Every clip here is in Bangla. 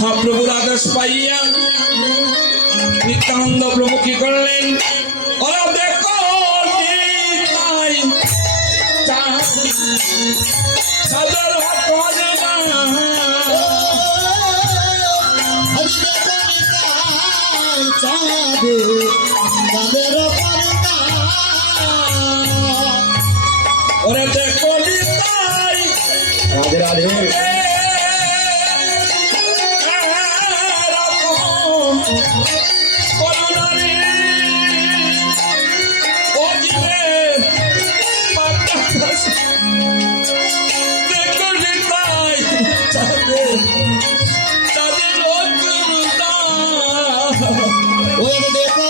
মহাপ্রভুর আদেশ পাইয়া নিত্যানন্দ প্রভু কি করলেন? ওরা দেখো নিতাই চাদর করে না, ওরে দেখো নিতাই রাধে রাধে করুণারে ও জীবে দেখো নিতাই চাঁদের চাঁদের অগ্রতা ওরে দেখো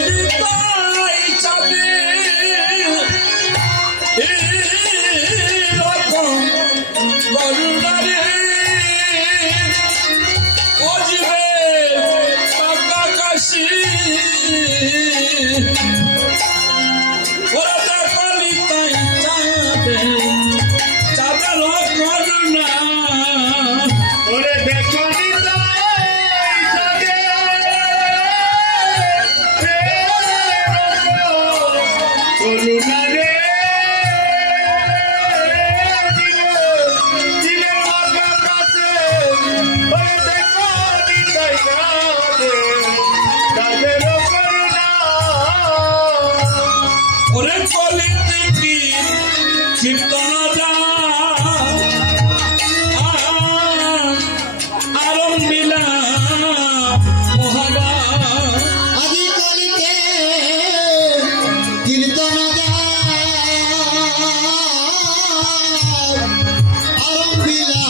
নিতাই চাঁদের এরকম করুণারে ও জীবে পাকা কাশি ওরে দেখো নিতাই চাঁদের চাঁদের করুণা ওরে দেখো ওরে কলিতে কি কীর্তন আরম্ভিলা মহাবা আদি কলিতে কীর্তন আরম্ভিলা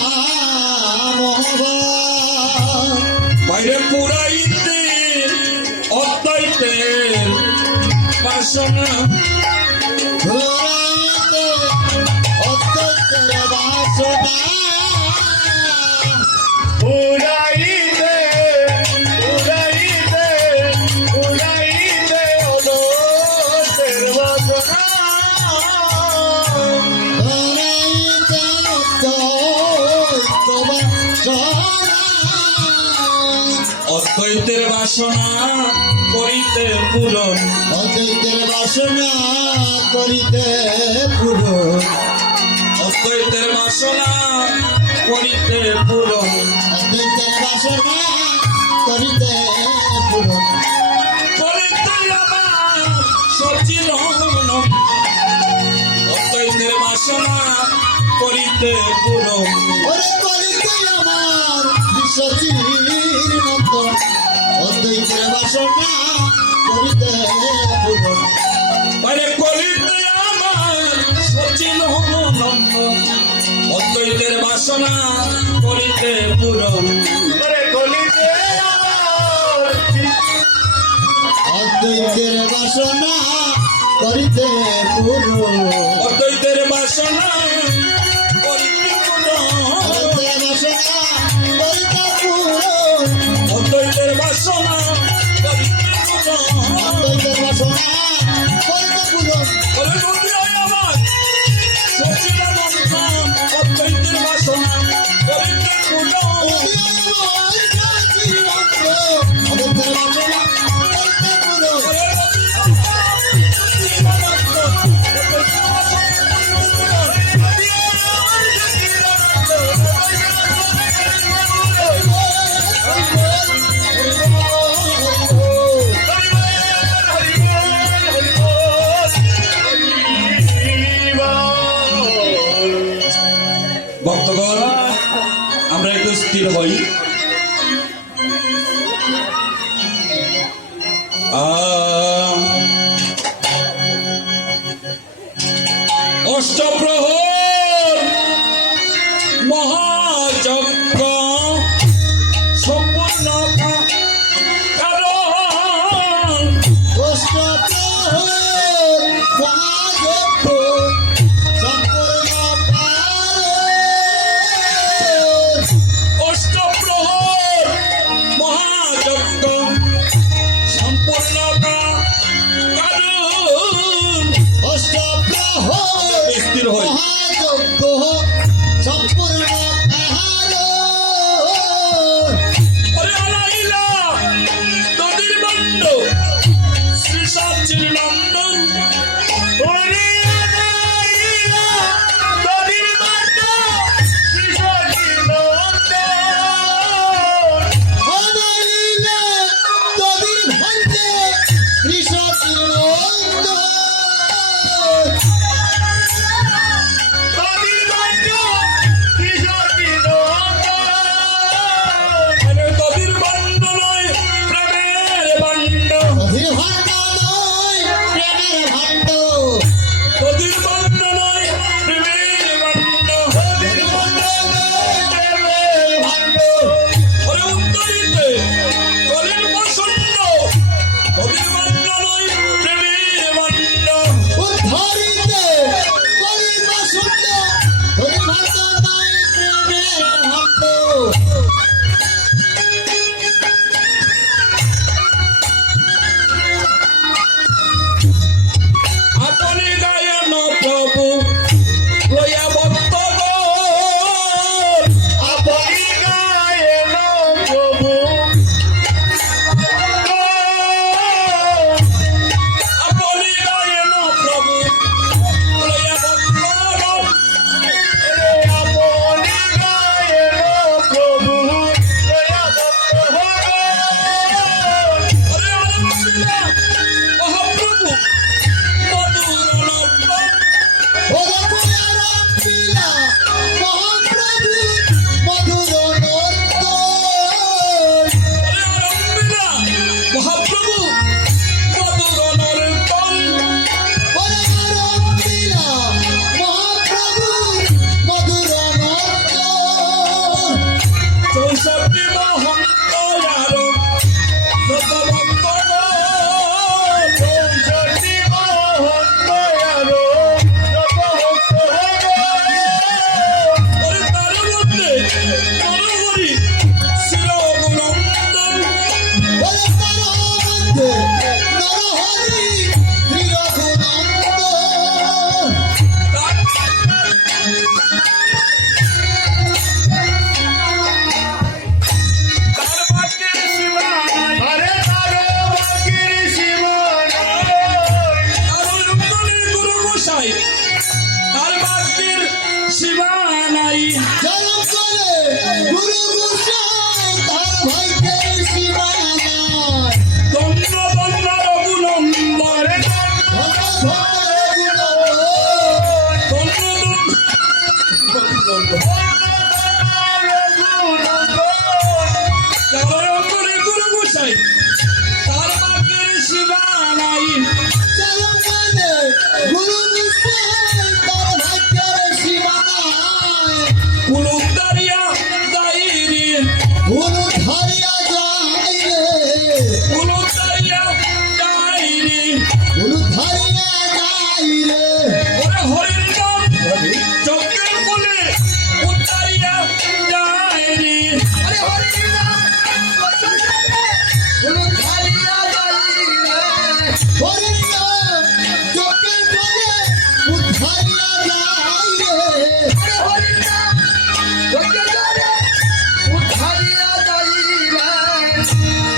মহাবা বাইরে পুরাইতে অদ্বৈতে বাসনা ধরাইতে অদ্বৈতের বাসনা পুরাইতে পুরাইতে পুরাইতে অদ্বৈতের বাসনা ধরাইতে অদ্বৈতের বাসনা করিতে পূরণ অদ্বৈতের বাসনা করিতে পূরণ অদ্বৈতের বাসনা করিতে পূরণ অদ্বৈতের বাসনা করিতে পূরণ করিতে আমার সচিল অদ্বৈতের বাসনা করিতে পূরণ ওরে করিতে আমার বিশ্বচির নন্দন অদ্বৈতের বাসনা করিতে পূরণ আরে করিতে আমার সচিল অদ্বৈতের বাসনা করিতে পূরণ আরে করিতে আমার অদ্বৈতের বাসনা করিতে পূরণ অদ্বৈতের বাসনা করিতে পূরণ অদ্বৈতের বাসনা করিতে পূরণ অদ্বৈতের বাসনা অদ্বৈতের বাসনা করিতে পূরণ ওরে নদী হয় আমার সচিদানন্দ অদ্বৈতের বাসনা করিতে পূরণ অদ্বৈতের বাসনা করিতে পূরণ ভক্তগণ আমরা একটু স্থির হই। অষ্টপ্রহর মহাযজ্ঞ সম্পূর্ণ কারণ অষ্টপ্রহর যাচ্ছিস লন্ডন ওরে আদাইলা তোদের বাটা কৃষকি নন্দন আদাইলা তোদের ভান্ডে কৃষকি নন্দন তোদের বাটা কৃষকি নন্দন আরে তোদের বান্ড নয় প্রেমের বান্ড তোদের ভান্ড নয় প্রেমের ভান্ড তোদের বান্ড নয় প্রেমের বান্ড তোদের ভান্ড নয় প্রেমের ভান্ড ওরে উত্তরিতে কলের প্রসন্ন তোদের বান্ড নয় প্রেমের বান্ড উদ্ধারিতে কলিমা শূন্য তোদের ভান্ড নয় প্রেমের ভান্ড আপনি গায়ন প্রভু লয়া ভক্ত আপনি গায়েন প্রভু আপনি গায়ন প্রভু লয়া ভক্ত আপনি গায়েন প্রভু দয়া ভক্ত ওরে আনন্দিলা মহাপ্রভু মধুর নন্দন ভগবান মহাপ্রভু মধুর নন্দন ওরে আনন্দিলা মহাপ্রভু মধুর নন্দন পরমারম্ভিলা মহাপ্রভু মধুর নন্দন চৌষট্টি মহন্ত আরো যত ভক্ত চৌষট্টি মহন্ত আরো যত ভক্ত ওরে তার মধ্যে নরহরি শিরগুণন্দন বলে তার মধ্যে নরহরি ত্রিরঘুনন্দন তার বাক্যে শিবানাই আরে তারো বাকির সীমানায় আরো রূপনের গুরু মশাই তার বাক্যের শিবানাই জনম করে গুরু গোসাই তার ভাইকে সীমানায় দণ্ড দণ্ড রঘুনন্দন ধন্য ধন্য রঘুনন্দন তার অন্তরে গুরু মশাই তার বাক্যের শিবানাই জনম করে গুরু গোসাই তার ভাইকে সীমানায় কুলুদারিয়া দাইরি গুরু ধরিয়া যায় রে কুলুদারিয়া দাইরি গুরু ধরিয়া যায় রে ওরে হরির নাম যজ্ঞের বলে উদ্ধারিয়া দাইরি আরে হরি নাম গুরু ধরিয়া যায় রে হরি নাম চোখে বলে উদ্ধারিয়া যায় রে আরে হরি নাম চোখে বলে উদ্ধারিয়া যায় রে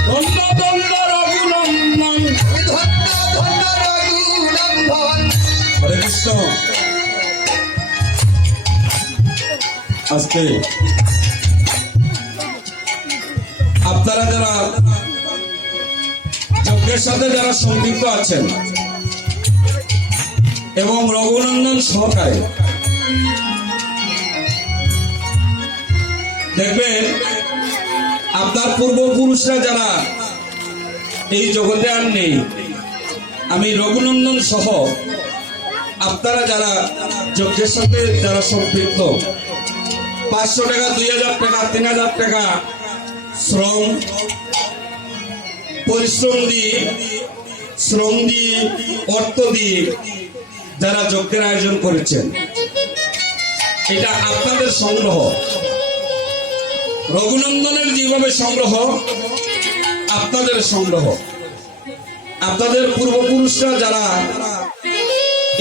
দণ্ড দণ্ড রঘুনন্দন ধন্য ধন্য রঘুনন্দন হরে কৃষ্ণ আজকে আপনারা যারা যজ্ঞের সাথে যারা সম্পৃক্ত আছেন এবং রঘুনন্দন সহকারে দেখবেন আপনার পূর্বপুরুষরা যারা এই জগতে আর নেই, আমি রঘুনন্দন সহ আপনারা যারা যজ্ঞের সাথে যারা সম্পৃক্ত 500 টাকা 2000 টাকা 3000 টাকা শ্রম পরিশ্রম দিয়ে অর্থ দিয়ে যারা যজ্ঞের আয়োজন করেছেন, এটা আপনাদের সংগ্রহ। রঘুনন্দনের যেভাবে সংগ্রহ, আপনাদের সংগ্রহ। আপনাদের পূর্বপুরুষরা যারা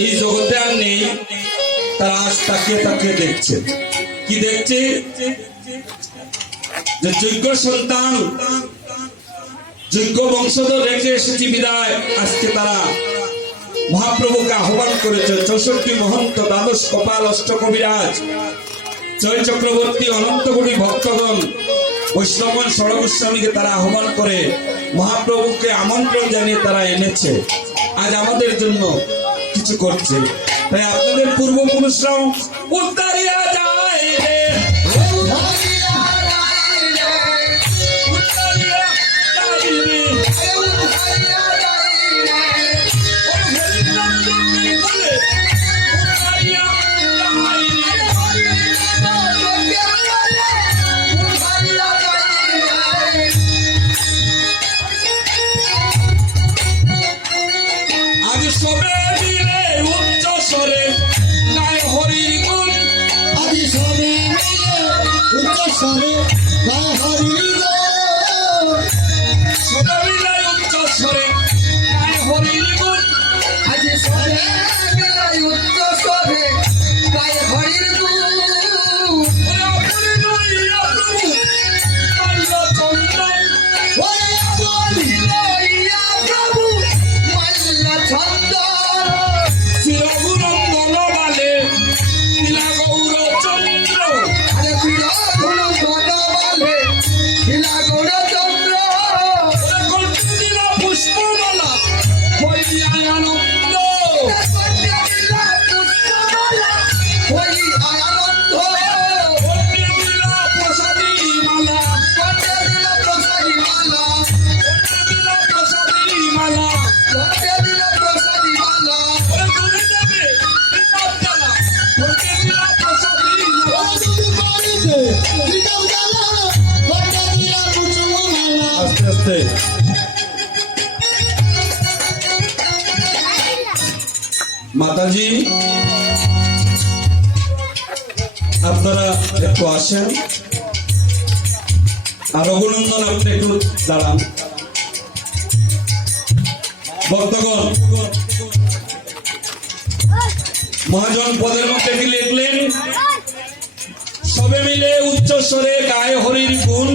এই জগতে আর নেই, তারা আজ তাকিয়ে তাকিয়ে দেখছে। কি দেখছে? যে যোগ্য সন্তান যোগ্য বংশধর রেখে এসেছি বিদায় আজকে তারা মহাপ্রভুকে আহ্বান করেছে। 64 মহন্ত, দ্বাদশ কপাল, অষ্টকবিরাজ, জয় চক্রবর্তী, অনন্ত কোটি ভক্তগণ, বৈষ্ণবগণ, ষড়গোস্বামীকে তারা আহ্বান করে মহাপ্রভুকে আমন্ত্রণ জানিয়ে তারা এনেছে। আজ আমাদের জন্য কিছু করছে, তাই আপনাদের পূর্বপুরুষরাও উদ্ধারিয়া যায় রে, উদ্ধারিয়া যায় রে। আজ সবে মিলে উচ্চ স্বরে গায় হরির গুণ, আজ সবে মিলে উচ্চ স্বরে গায় হরির গুণ। সবে মিলে উচ্চ স্বরে গায় হরির গুণ। আজ সবে মিলে উচ্চ স্বরে গায় হরির গুণ। ওরে আপনি লইয়া প্রভু মাল্যচন্দ্র, ওরে আপনি লইয়া প্রভু মাল্যচন্দ্র। চিরগুণন্দন বালে নীলা গৌরচন্দ্র, আরে বিরোধন গণবালে লীলা গৌরচন্দ্র। ওরে কল্পে দিলা পুষ্পমালা হইয়া আনন্দ, কন্যা দিলা পুষ্পমালা হই আনন্দ। কল্পে দিলা প্রসাদী মালা, কন্যা দিলা প্রসাদী মালা, কল্পে দিলা প্রসাদী মালা। কন্যা দিলা প্রসাদী মালা। ওরে তুমি দেবে বিপজ্জালা, কল্পে দিলা প্রসাদী মালা। ওরে তুমি করিতে বিদাম জ্বালা, কন্যা দিলা পুষ্পমালা। আস্তে আস্তে মাতাজি আপনারা একটু আসেন, আর রঘুনন্দন আপনি একটু দাঁড়ান। ভক্তগণ, মহাজন পদের মধ্যে কি লিখলেন? সবে মিলে উচ্চ স্বরে গায়ে হরির গুণ।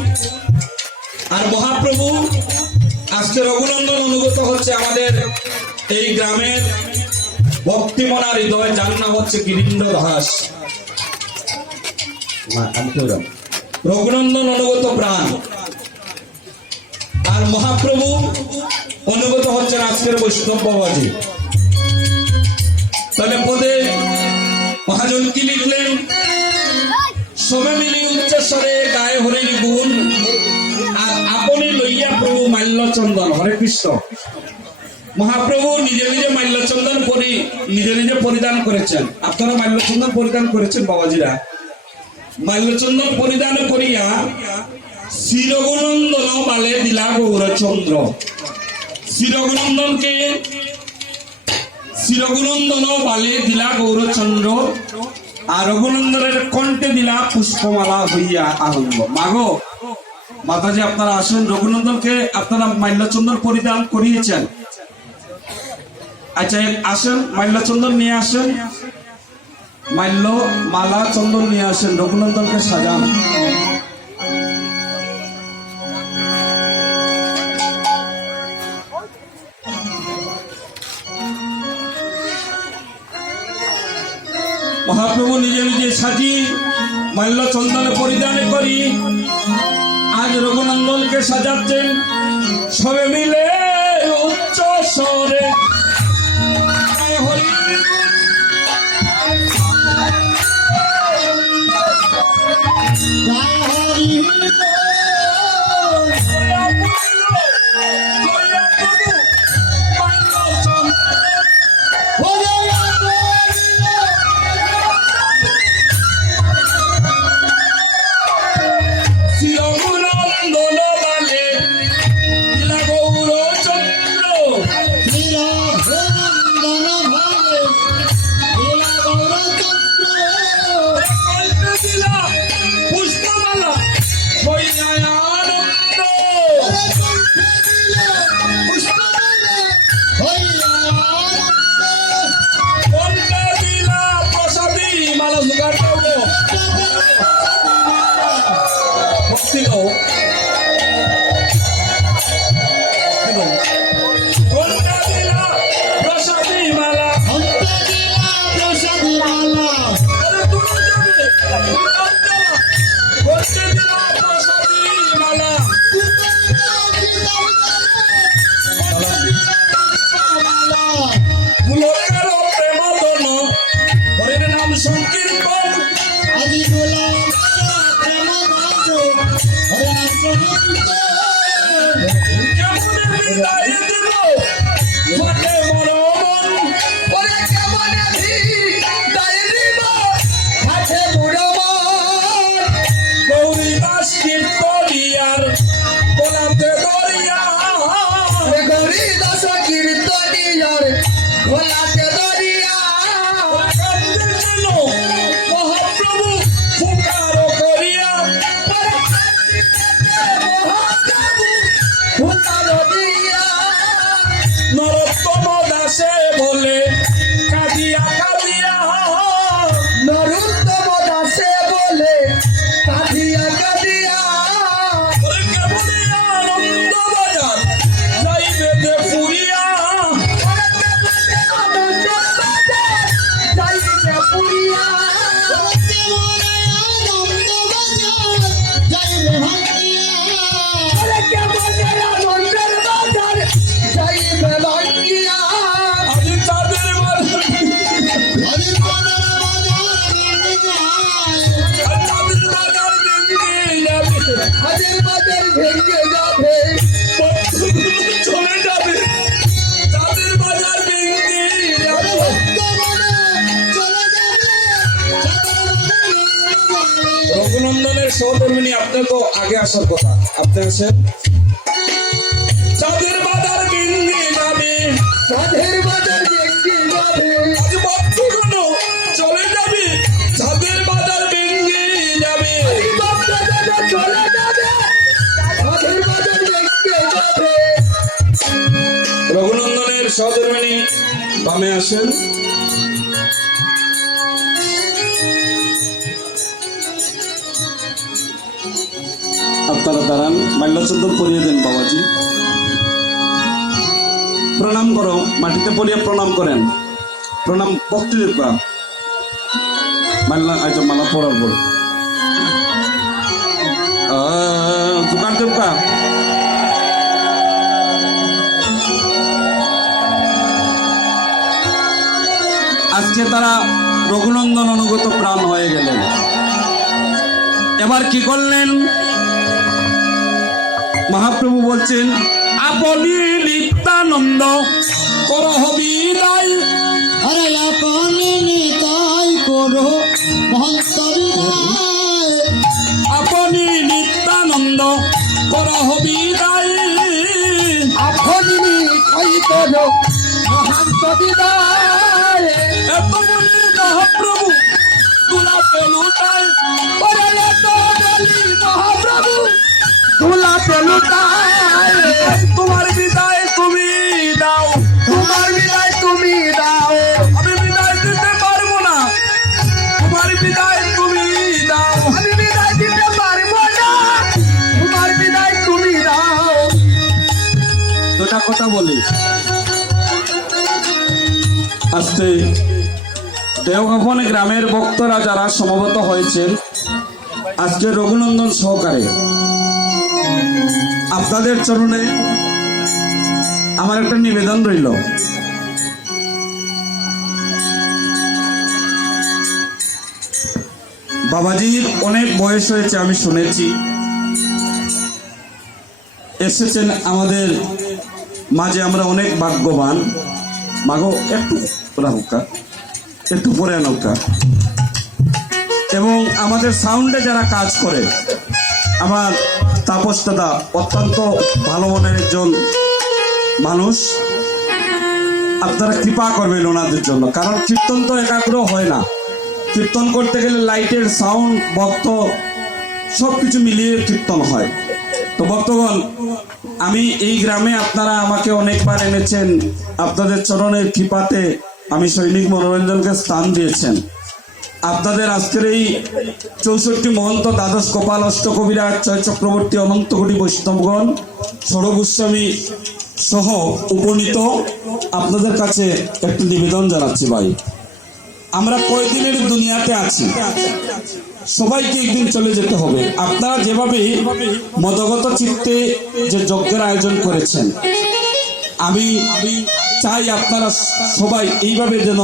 আর মহাপ্রভু আজকে রঘুনন্দন অনুগত হচ্ছে আমাদের এই গ্রামের ভক্তিমনা হৃদয়, যার নাম হচ্ছে গিরীন্দ্র দাস। রঘুনন্দন অনুগত প্রাণ, আর মহাপ্রভু অনুগত হচ্ছেন আজকের বৈষ্ণব বাবাজি। তাহলে পদে মহাজন কি লিখলেন? সবে মিলি উচ্চ স্বরে গায়ে হরির গুণ, আর আপনি লইয়া প্রভু মাল্যচন্দন। হরে কৃষ্ণ। মহাপ্রভু নিজে নিজে মাল্যচন্দন নিজে নিজে পরিধান করেছেন। আপনারা মাল্যচন্দন পরিধান করেছেন বাবাজিরা। মাল্যচন্দন পরিধান করিয়া শিরগুনন্দন বালে দিলা গৌরচন্দ্র। শিরগুনন্দন বালে দিলা গৌরচন্দ্র, আর রঘুনন্দনের কণ্ঠে দিলা পুষ্পমালা হইয়া আনন্দ। মাগো মাতাজি আপনারা আসেন, রঘুনন্দনকে আপনারা মাল্যচন্দন পরিধান করিয়েছেন। আচ্ছা আসেন, মাল্যচন্দন নিয়ে আসেন, মাল্য মালা চন্দন নিয়ে আসেন, রঘুনন্দনকে সাজান। মহাপ্রভু নিজে নিজে সাজি মাল্য চন্দন পরিধান করি আজ রঘুনন্দনকে সাজাচ্ছেন। সবে মিলে উচ্চ স্বরে গায়ে হরির গুণ। গায় হরির গুণ। ওরে শিরগুনন্দন বালে দিলা গৌরচন্দ্র, লীলা দাসে বলে কাঁদিয়া কাঁদিয়া নরোত্তম দাসে বলে কাঁদিয়া কাঁদিয়া কেবলে আনন্দ বাজার যাইবে যে পুরিয়া যাইবে পুরিয়া কেবলে আনন্দের বাজার যাইবে ভাঙ্গিয়া আজি তাদের বাজার তাদের বাজার ভেঙে যাবে হাজার বাজার ভেঙে যাবে চলে যাবে তাদের বাজার ভেঙে যাবে রঘুনন্দনের সহধর্মিনী আপনার তো আগে আসার কথা, আপনি আসেন। চাঁদের বাজার ভেঙে যাবে হাজার বাজার ভেঙে যাবে আজ ভক্তগণ চলে যাবে চাঁদের বাজার ভেঙে যাবে চলে যাবে হাজার বাজার ভেঙে যাবে রঘুনন্দনের সহধর্মিনী বামে আসেন। আপনারা দাঁড়ান, মাল্যচন্দন পরিয়ে দেন বাবাজি। প্রণাম করো, মাটিতে পড়িয়ে প্রণাম করেন। প্রণাম ভক্তিদেবকা মাল্লা আচ্ছা মালা পড়ার পর জোগাড় দেবকা আজকে তারা রঘুনন্দন অনুগত প্রাণ হয়ে গেলেন। এবার কি করলেন? মহাপ্রভু বলছেন আপনি নিত্যানন্দ করহ বিদায়। আরে আপনি নিতাই করো মহন্তবিদায় আপনি নিত্যানন্দ করহ বিদায়। আপনি নিতাই করো মহন্তবিদায় এত বলি মহাপ্রভু তুলাতে লুটায়। ওরে এত বলি মহাপ্রভু তুলাতে লুটায় তোমার বিদায় তুমি দাও, তোমার বিদায় তুমি দাও আমি বিদায় দিতে পারবো না। তোমার বিদায় তুমি দাও, আমি বিদায় দিতে পারবো না তোমার বিদায় তুমি দাও দুটা কথা বলি। আজকে দেওগাপনে গ্রামের ভক্তরা যারা সমবেত হয়েছেন আজকে রঘুনন্দন সহকারে, আপনাদের চরণে আমার একটা নিবেদন রইল। বাবাজির অনেক বয়স হয়েছে, আমি শুনেছি। এসেছেন আমাদের মাঝে, আমরা অনেক ভাগ্যবান। মাগো একটু রাহুকা, একটু পরে নৌকা। এবং আমাদের সাউন্ডে যারা কাজ করে, আমার তাপস দাদা অত্যন্ত ভালো মনের একজন মানুষ। আপনারা কৃপা করবেন ওনাদের জন্য, কারণ কীর্তন তো একাগ্র হয় না। কীর্তন করতে গেলে লাইটের সাউন্ড, ভক্ত সব কিছু মিলিয়ে কীর্তন হয়। তো ভক্তগণ, আমি এই গ্রামে আপনারা আমাকে অনেকবার এনেছেন, আপনাদের চরণের কৃপাতে আমি সৈনিক মনোরঞ্জনকে স্থান দিয়েছেন। আপনাদের আজকের এই 64 মহন্ত, দ্বাদশ গোপাল, অষ্টকবিরাজ, জয় চক্রবর্তী, অনন্ত কোটি বৈষ্ণবগণ, ষড়গোস্বামী সহ উপনীত আপনাদের কাছে একটু নিবেদন জানাচ্ছি। ভাই, আমরা কয়দিনের দুনিয়াতে আছি, সবাইকে একদিন চলে যেতে হবে। আপনারা যেভাবে মদগত চিত্তে যে যজ্ঞের আয়োজন করেছেন, আমি চাই আপনারা সবাই এইভাবে যেন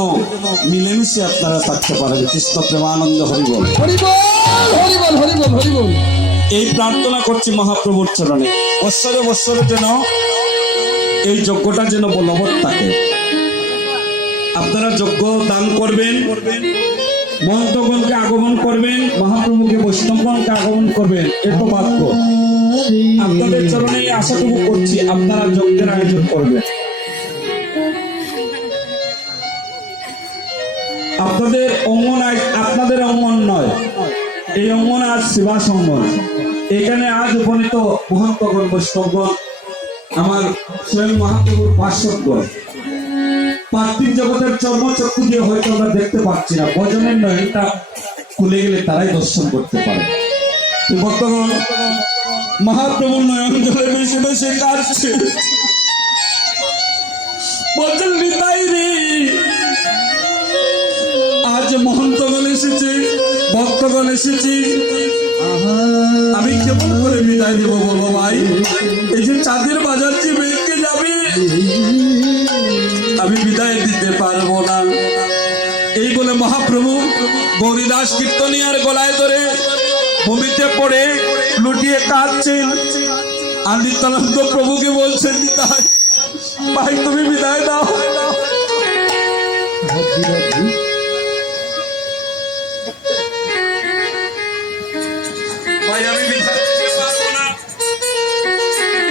মিলেমিশে আপনারা থাকতে পারেন। কৃষ্ণ প্রেমানন্দ হরিবল হরিবল হরিবল হরিবল হরিবল। এই প্রার্থনা করছি মহাপ্রভুর চরণে, বৎসরে বৎসরে যেন এই যজ্ঞটা যেন বলবৎ থাকে। আপনারা যজ্ঞ দান করবেন, মহন্তগণকে আগমন করবেন, মহাপ্রভুকে বৈষ্ণবগণকে আগমন করবেন। এত বাক্য আপনাদের চরণে এই আশাটুকু করছি, আপনারা যজ্ঞের আয়োজন করবেন। আপনাদের অঙ্গন আপনাদের অঙ্গন নয়, এই অঙ্গন আজ সেবা অঙ্গন। এখানে আজ উপনীত মহন্তগণ, বৈষ্ণবগণ, আমার স্বয়ং মহাপ্রভুর পার্শ্বদগণ, পার্থিব জগতের চর্মচক্ষু দিয়ে হয়তো আমরা দেখতে পাচ্ছি না, ভজনের নয়নটা খুলে গেলে তারাই দর্শন করতে পারে। তো ভক্তগণ, মহাপ্রভু নয়ন জলে বেশি বেশি কাটছে, বলছেন নিতাই রে, আজ মহন্তগণ এসেছে, ভক্তগণ এসেছে, আমি কেমন করে বিদায় দেবো বলো ভাই? এই যে চাঁদের বাজার যে মেয়েকে যাবে, আমি বিদায় দিতে পারবো না। এই বলে মহাপ্রভু গৌরীদাস কীর্তনিয়ার গলায় ধরে ভূমিতে পড়ে লুটিয়ে কাঁদছেন। আর নিত্যানন্দ প্রভুকে বলছেন, নিতাই ভাই তুমি বিদায় দাও। ভাই আমি বিদায় দিতে পারবো না,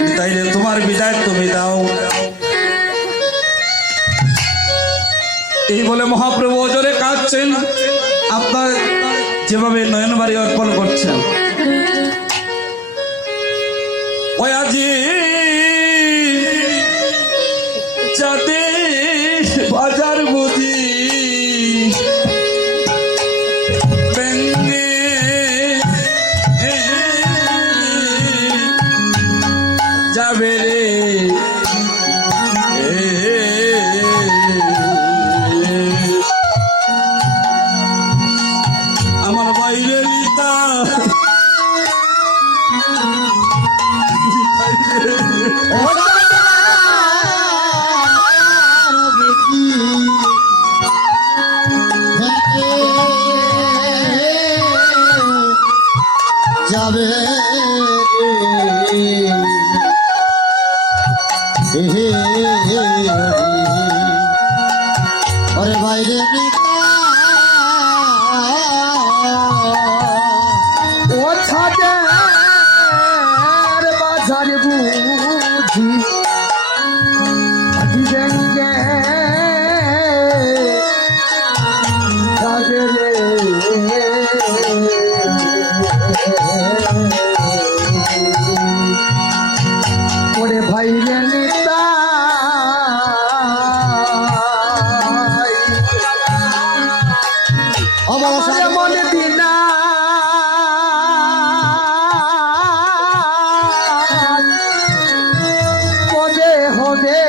নিতাই রে তোমার বিদায় তুমি দাও। এই বলে মহাপ্রভু অজরে কাঁদছেন, আপনার যেভাবে নয়নবাড়ি অর্পণ করছেন। ওই আজি চাঁদের বাজার বুঝি ব্যঙ্গে যাবে রে, আমার বাইরে নিতা যাবে ওরে বাইরে ও ছাদের বাজার বুঝি ব্যঙ্গে যাবে রে, ওরে ভাই রে নিতাই, আমার মনে দিনা পদে হবে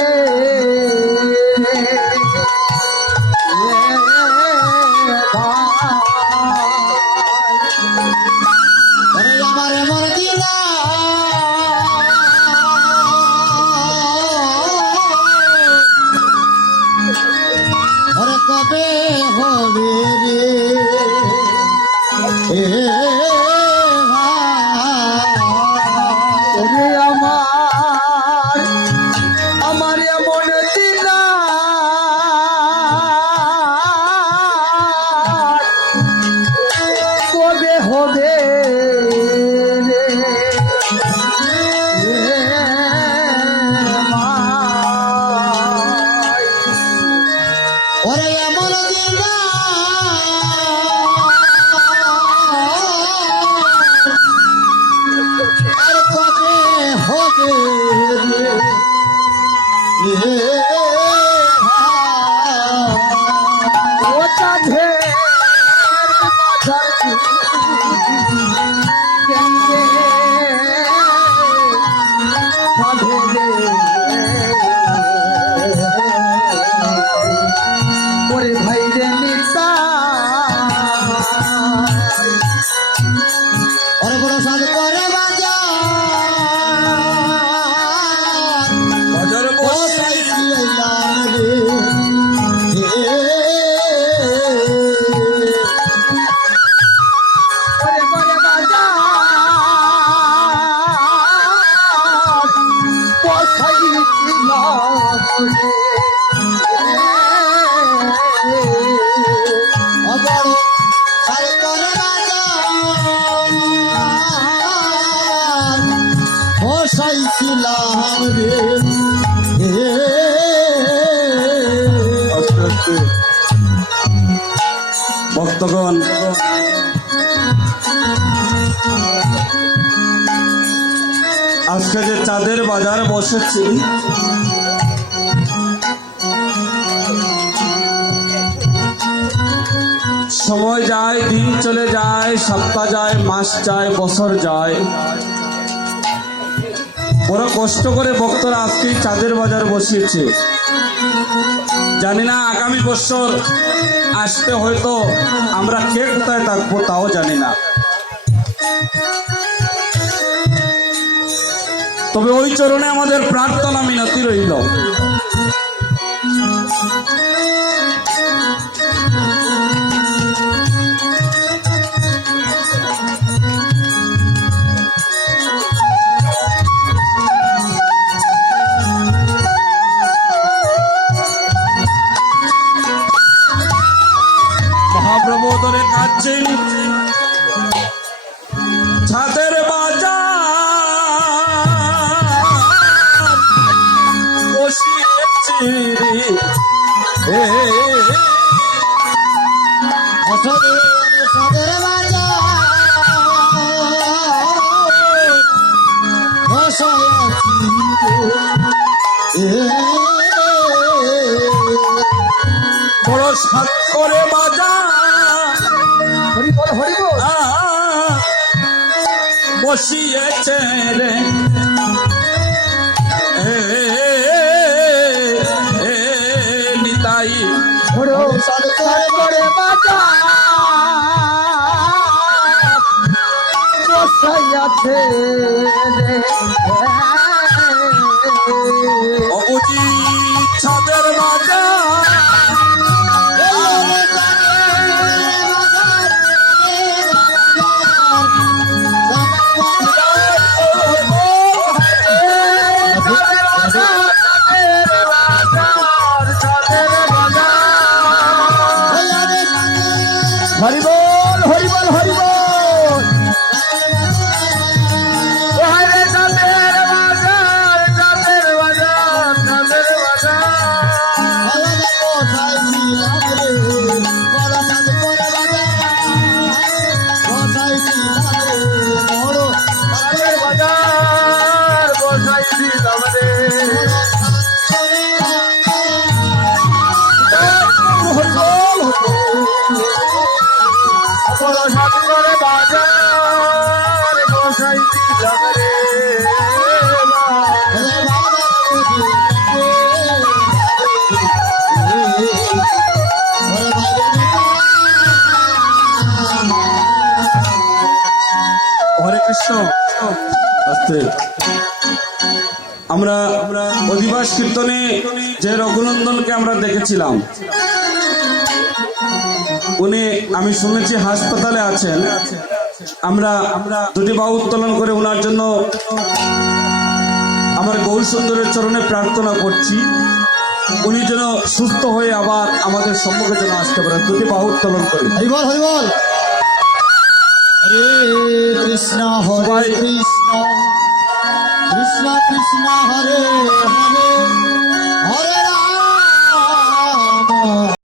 আমার মনে দিনা কবে হবে রে, ওরে আমার এমন দিনা কবে হবে রে, ওরে এমন দিনা আর কবে হবে রে, ও চাঁদে ওরে ভাই রে নিতাই, ওরে বড় সাজ করে বাজার বসাই বসাইছিলাম রে, আস্তে আস্তে ভক্তগণ, আজকে যে চাঁদের বাজার বসেছি, সময় যায়, দিন চলে যায়, সপ্তাহ যায়, মাস যায়, বছর যায়। বড় কষ্ট করে ভক্তরা আজকে চাঁদের বাজার বসিয়েছে। জানি না আগামী বছর আসতে হয়তো আমরা কে কোথায় থাকবো তাও জানি না। তবে ওই চরণে আমাদের প্রার্থনা মিনতি রইল। মহাপ্রভু ধরে কাঁদছেন, ছাদের বাজার বসিয়েছি রে, সদর বাজার বড় সাত করে বাজার হরিবল হরিবল বসিয়েছে রে, নিতাই বড় সদর করে বাজার বসাইয়াছে অবুঝি ছাদের বাজার হরিবল হরিবল হরিবল ওহারে চাঁদের বাজার চাঁদের বাজার চাঁদের বাজার বসাইছিলাম রে সাগর বাজার বসাইছিলাম রে হরে কৃষ্ণ। আস্তে আমরা অধিবাস কীর্তনে যে রঘুনন্দনকে আমরা দেখেছিলাম, উনি আমি শুনেছি হাসপাতালে আছেন। আমরা দুটি বাহু উত্তোলন করে ওনার জন্য আমার গৌর সুন্দরের চরণে প্রার্থনা করছি, উনি যেন সুস্থ হয়ে আবার আমাদের সম্মুখে যেন আসতে পারেন। দুটি বাহু উত্তোলন করি। হরিবল হরিবল হরে কৃষ্ণ হরে কৃষ্ণ কৃষ্ণ কৃষ্ণ হরে হরে